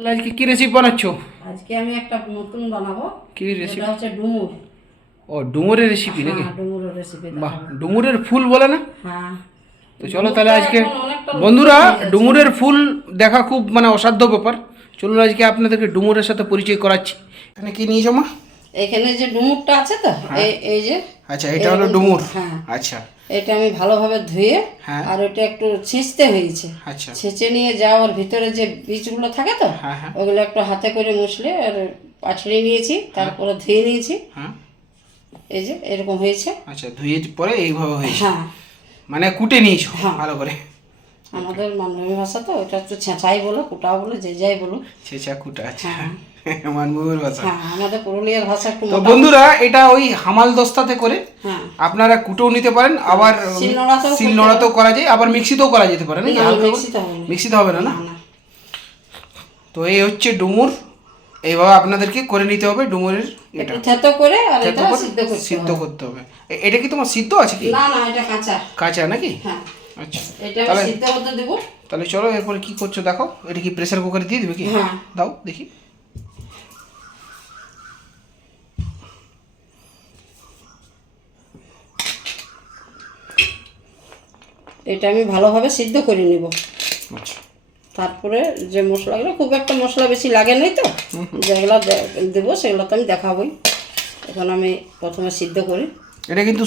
আজকে কি রেসিপি বানাচ্ছো? আজকে আমি একটা নতুন বানাবো। কি রেসিপি? এটা হচ্ছে ডুমুর। ও, ডুমুরের রেসিপি নাকি? হ্যাঁ, ডুমুরের রেসিপি বাহ, দেখাবো। ডুমুরের ফুল বলে না? হ্যাঁ, তো চলো তাহলে আজকে এখন অনেকটা বন্ধুরা লোকপ্রিয় হয়ে গেছে। ডুমুরের ফুল দেখা খুব অসাধ্য ব্যাপার। চলুন আজকে আপনাদেরকে ডুমুরের সাথে পরিচয় করাচ্ছি। এখানে কি নিয়েছো মা? এখানে যে ডুমুরটা আছে তো, এই যে। আচ্ছা, এটা হলো ডুমুর। হ্যাঁ, আচ্ছা। এটা আমি ভালোভাবে ধুয়ে, হ্যাঁ। আর এটা একটু ছেঁচতে হয়েছে। আচ্ছা। ছেঁচে নিয়ে যাওয়ার ভিতরে যে বীজগুলো থাকে তো, হ্যাঁ হ্যাঁ ওগুলো একটু হাতে করে মুছলে আর পাছড়ে নিয়েছি, তারপরে ধুয়ে নিয়েছি। হ্যাঁ। এই যে এরকম হয়েছে। আচ্ছা, ধুয়ে পরে এইভাবে হয়েছে। হ্যাঁ, মানে কুটে নিয়েছো হ্যাঁ। ভালো করে। আমাদের মানভূমি ভাষা তো, এটা একটু ছেঁচাই বলো, কুটাও বলো, যে যাই বলো। ছেঁচা কুটা। আচ্ছা, হ্যাঁ। মানভূমির ভাষা। হ্যাঁ, আমাদের পুরুলিয়ার ভাষা একটু তো মোটা। বন্ধুরা, এটা ওই হামাল দস্তাতে করে হ্যাঁ, আপনারা কুটেও নিতে পারেন, আবার শিলনোড়াতেও করা যায়, আবার মিক্সিতেও করা যেতে পারে নাকি? না, হালকা মিক্সিতে হবে না। মিক্সিতে হবে না, না? না, না। তো এই হচ্ছে ডুমুর। এইভাবে আপনাদেরকে করে নিতে হবে ডুমুরের এটা একটু থেতো করে আর থেতো এটা করে সিদ্ধ করতে হবে। এটা কি তোমার সিদ্ধ আছে কি? না, না, এটা কাঁচা। কাঁচা নাকি? হ্যাঁ, আচ্ছা, এটা আমি তাহলে সিদ্ধ হতে দেব। তাহলে চলো এরপরে কি করছো দেখো। এটা কি প্রেসার কুকারে দিয়ে দিবে কি? হ্যাঁ। দাও দেখি। এটা আমি ভালোভাবে সিদ্ধ করে নিব। আচ্ছা। তারপরে যে মশলাগুলো, খুব একটা মশলা বেশি লাগে নাই তো, যেগুলো দেবো সেগুলো তো আমি দেখাবোই। এখন আমি প্রথমে সিদ্ধ করি। এটা কিন্তু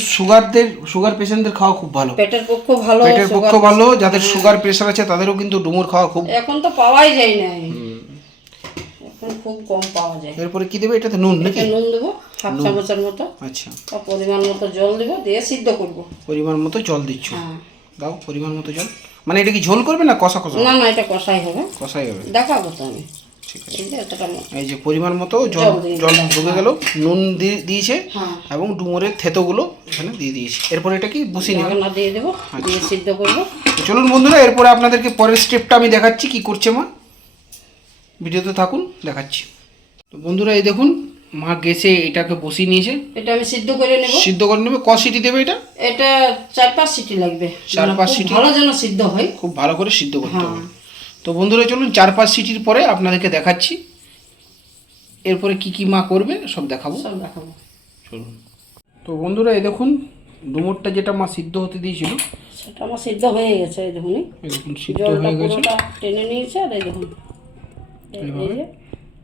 সুগার পেশেন্টদের খাওয়া খুব ভালো। পেটের পক্ষে ভালো, পেটের পক্ষে ভালো। যাদের সুগার প্রেশার আছে তাদেরও কিন্তু ডুমুর খাওয়া খুব। এখন তো পাওয়াই যায় না, এখন খুব কম পাওয়া যায়। এরপরে কি দেবে? এটাতে নুন নাকি? নুন দেবো হাফ চামচের মতো। আচ্ছা। পরিমাণ মতো জল দেবো, দিয়ে সিদ্ধ করবো। পরিমাণ মতো জল দিচ্ছ? হ্যাঁ। দাও পরিমাণ মতো জল। মানে এটা কি ঝোল করবে না কষা কষা? না, না, এটা কষাই হবে। কষাই হবে। দেখাবো তো আমি। ঠিক আছে। এই যে এতটা এই যে পরিমাণ মতো জল ঢুকে গেল, নুন দিয়েছে, হ্যাঁ। এবং ডুমুরের থেতোগুলো এখানে দিয়ে দিয়েছে। এরপর এটা কি বসিয়ে নেবে? ঢাকনা দিয়ে দেবো, দিয়ে সিদ্ধ করবো। চলুন বন্ধুরা, এরপরে আপনাদেরকে পরের স্টেপটা আমি দেখাচ্ছি কি করছে মা। ভিডিওতে থাকুন, দেখাচ্ছি। তো বন্ধুরা, এই দেখুন মা গ্যাসে এটাকে বসিয়ে নিয়েছে। এটা আমি সিদ্ধ করে নেব। সিদ্ধ করে নেবে। ক সিটি দেবে এটা? এটা 4-5 সিটি লাগবে। 4-5 সিটি। ভালো যেন সিদ্ধ হয়, খুব ভালো করে সিদ্ধ করতে হবে। তো বন্ধুরা চলুন 4-5 সিটির পরে আপনাদেরকে দেখাচ্ছি এরপরে কি কি মা করবে সব দেখাবো। চলুন। তো বন্ধুরা, এই দেখুন ডুমুরটা যেটা মা সিদ্ধ হতে দিয়েছিল সেটা আমার সিদ্ধ হয়ে গেছে। এই দেখুন, সিদ্ধ জলটা হয়ে গেছে, পুরোটা টেনে নিয়েছে। আর এই দেখুন, এই যে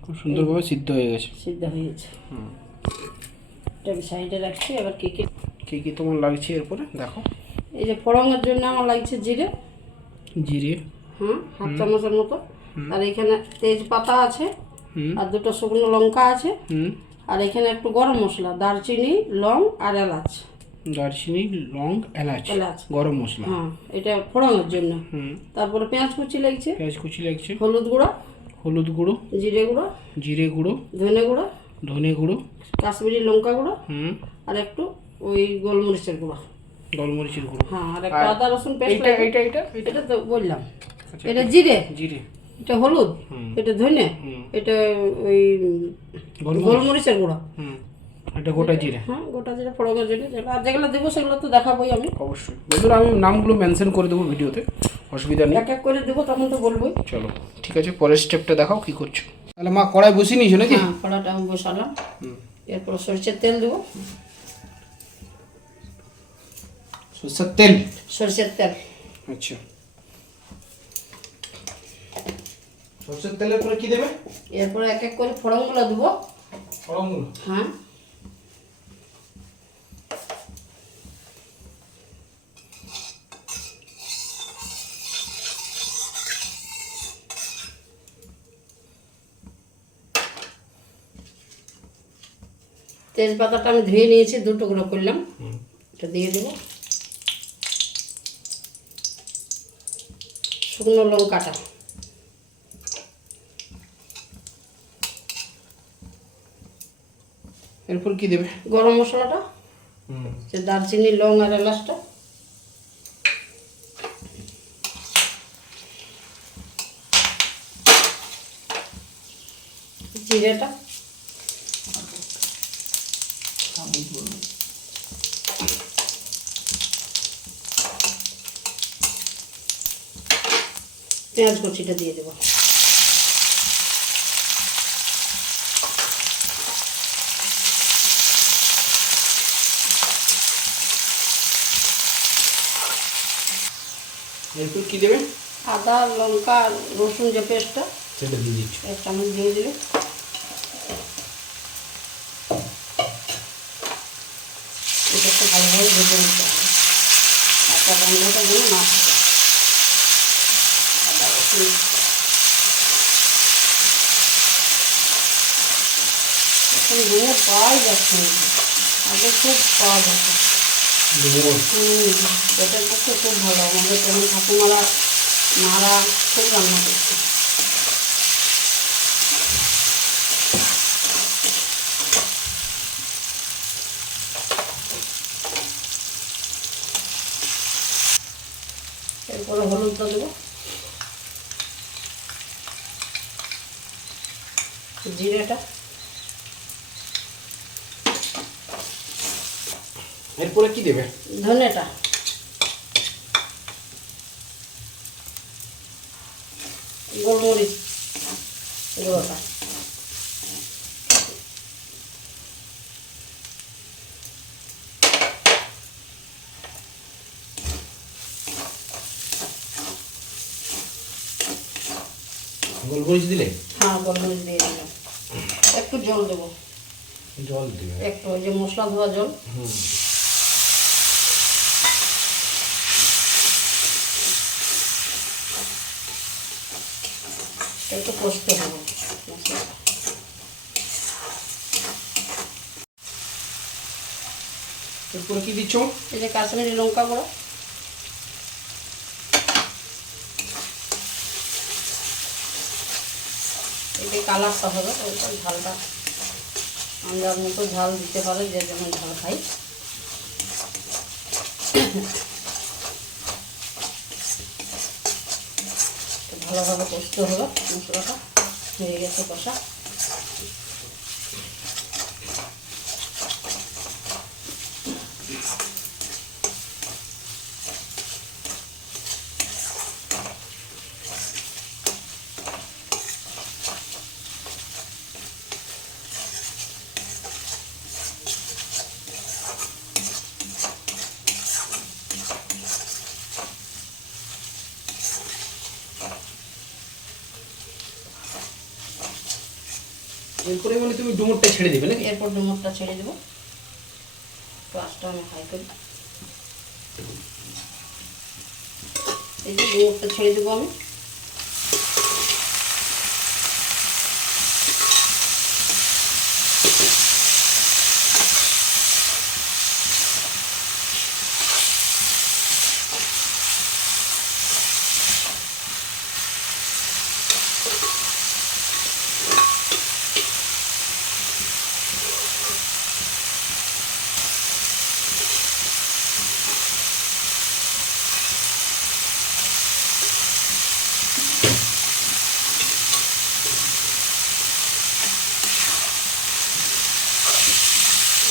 খুব সুন্দরভাবে সিদ্ধ হয়ে গেছে। সিদ্ধ হয়ে গেছে। এটা আমি সাইডে রাখছি। এবার কি কি তোমার লাগছে এরপরে দেখো। এই যে ফোড়নের জন্য আমার লাগছে জিরে। হ্যাঁ, হাফ চামচের মতো। আর এখানে তেজপাতা আছে, আর 2টো শুকনো লঙ্কা আছে। আর এখানে একটু গরম মশলা, দারচিনি, লং আর এলাচ। দারচিনি, লং, এলাচ, গরম মশলা। হ্যাঁ, এটা ফোড়নের জন্য। তারপরে পেঁয়াজ কুচি লাগছে, হলুদ গুঁড়ো, জিরে গুঁড়ো, ধনে গুঁড়ো, কাশ্মীরি লঙ্কা গুঁড়ো, আর একটু ওই গোলমরিচের গুঁড়ো। হ্যাঁ, আর একটা আদা রসুন পেস্ট। এটা তো বললাম। এটা জিরে, এটা হলুদ, এটা ধনে, এটা ওই গোলমরিচের গুঁড়ো, এটা গোটা জিরে। হ্যাঁ, গোটা জিরে ফোড়নের জন্য। আর যেগুলো দেবো সেগুলো তো দেখাবোই আমি। অবশ্যই বন্ধুরা, আমি নামগুলো মেনশন করে দেবো ভিডিওতে, অসুবিধা নেই। এক এক করে দেবো, তখন তো বলবোই। চলো ঠিক আছে, পরের স্টেপটা দেখাও কি করছো। তাহলে মা কড়াই বসিয়ে নিয়েছো নাকি? হ্যাঁ, কড়াটা আমি বসালাম। এরপর সরষের তেল দেবো। সরষের তেল। আচ্ছা, সরষের তেলের পরে কি দেবে? এরপরে এক এক করে ফোড়নগুলো দেবো। হ্যাঁ, তেজপাতাটা আমি ধুয়ে নিয়েছি, 2 টুকরো করলাম। এটা দিয়ে দেবো। শুকনো লঙ্কাটা, এরপর কি দেবে? গরম মশলাটা, যে দারচিনি, লং আর এলাচটা, জিরেটা, পেঁয়াজ কুচিটা দিয়ে দেবো। এরপর কি দেবে? আদা লঙ্কা রসুন যে পেস্টটা সেটা দিয়ে দিচ্ছি। 1 চামচ দিয়ে দিলে এটা একটু ভালোভাবে ভেজে নিতে হবে, আটা গন্ধটা যেন না থাকে। আদা রসুন এখন ডুমুর পাওয়াই যাচ্ছে না, আগে খুব পাওয়া যেত। পেটের পক্ষে খুব ভালো, আমাদের তখন ঠাকুমারা মারা খুব রান্না করছে। এরপরে হলুদটা দেবো, জিরেটা, এরপরে কি দেবে? ধনেটা, গোলমরিচ গুঁড়োটা, গোলমরিচ দিলে? হ্যাঁ গোলমরিচ দিয়ে দিলাম। একটু জল দেবো, জল দিবে একটু, ওই যে মশলা ধোয়া জল। একটু কষতে হবে মশলাটা। এরপরে কি দিচ্ছ? এই যে কাশ্মীরি লঙ্কা গুঁড়ো, এতে কালারটা হবে, ওইটা ঝালটা আন্দাজ মতো ঝাল দিতে পারে, যে যেমন ঝাল খাই। ভালোভাবে কষতে হবে, মশলাটা হয়ে গেছে কষা। এরপরে মানে তুমি ডুমুরটা ছেড়ে দেবে নাকি? এরপর ডুমুরটা ছেড়ে দেবো, গ্যাসটা আমি হাই করি। এই যে ডুমুরটা ছেড়ে দেবো আমি।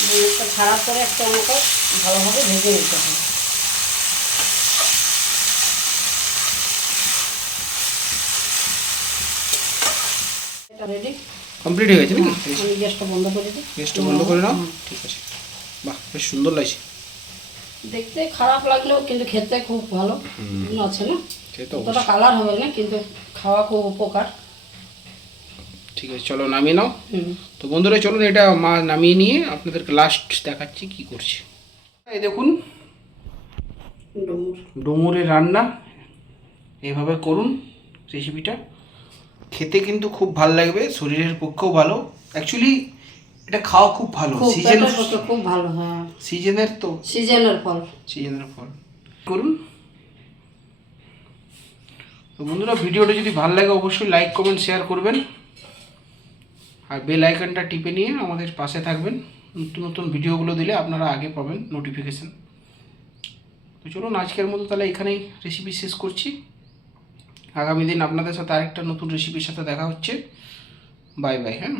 ডুমুরটা ছাড়ার পরে একটা আমাকে ভালোভাবে ভেজে নিতে হবে। এটা রেডি, কমপ্লিট হয়ে গেছে নাকি? আমি গ্যাসটা বন্ধ করে দিই। গ্যাসটা বন্ধ করে নাও। ঠিক আছে, বাহ বেশ সুন্দর লাগছে দেখতে, খারাপ লাগলেও কিন্তু খেতে খুব ভালো আছে না। সে তো অতটা কালার হবে না, কিন্তু খাওয়া খুব উপকার। ঠিক আছে, চলো নামিয়ে নাও। তো বন্ধুরা চলুন এটা মা নামিয়ে নিয়ে আপনাদেরকে লাস্ট দেখাচ্ছি কি করছি। এই দেখুন ডুমুর, ডুমুরের রান্না, এইভাবে করুন রেসিপিটা, খেতে কিন্তু খুব ভালো লাগবে, শরীরের পক্ষেও ভালো। অ্যাকচুয়ালি এটা খাওয়া খুব ভালো, খুব সিজন পেটের পক্ষে খুব ভালো। হ্যাঁ, সিজনের তো, সিজনের ফল। সিজনের ফল করুন। তো বন্ধুরা ভিডিওটা যদি ভালো লাগে অবশ্যই লাইক কমেন্ট শেয়ার করবেন, আর বেল আইকনটা টিপে নিয়ে আমাদের পাশে থাকবেন। নতুন নতুন ভিডিওগুলো দিলে আপনারা আগে পাবেন নোটিফিকেশান। তো চলুন আজকের মতো তাহলে এখানেই রেসিপি শেষ করছি। আগামী দিন আপনাদের সাথে আরেকটা নতুন রেসিপির সাথে দেখা হচ্ছে। Bye bye. হ্যাঁ।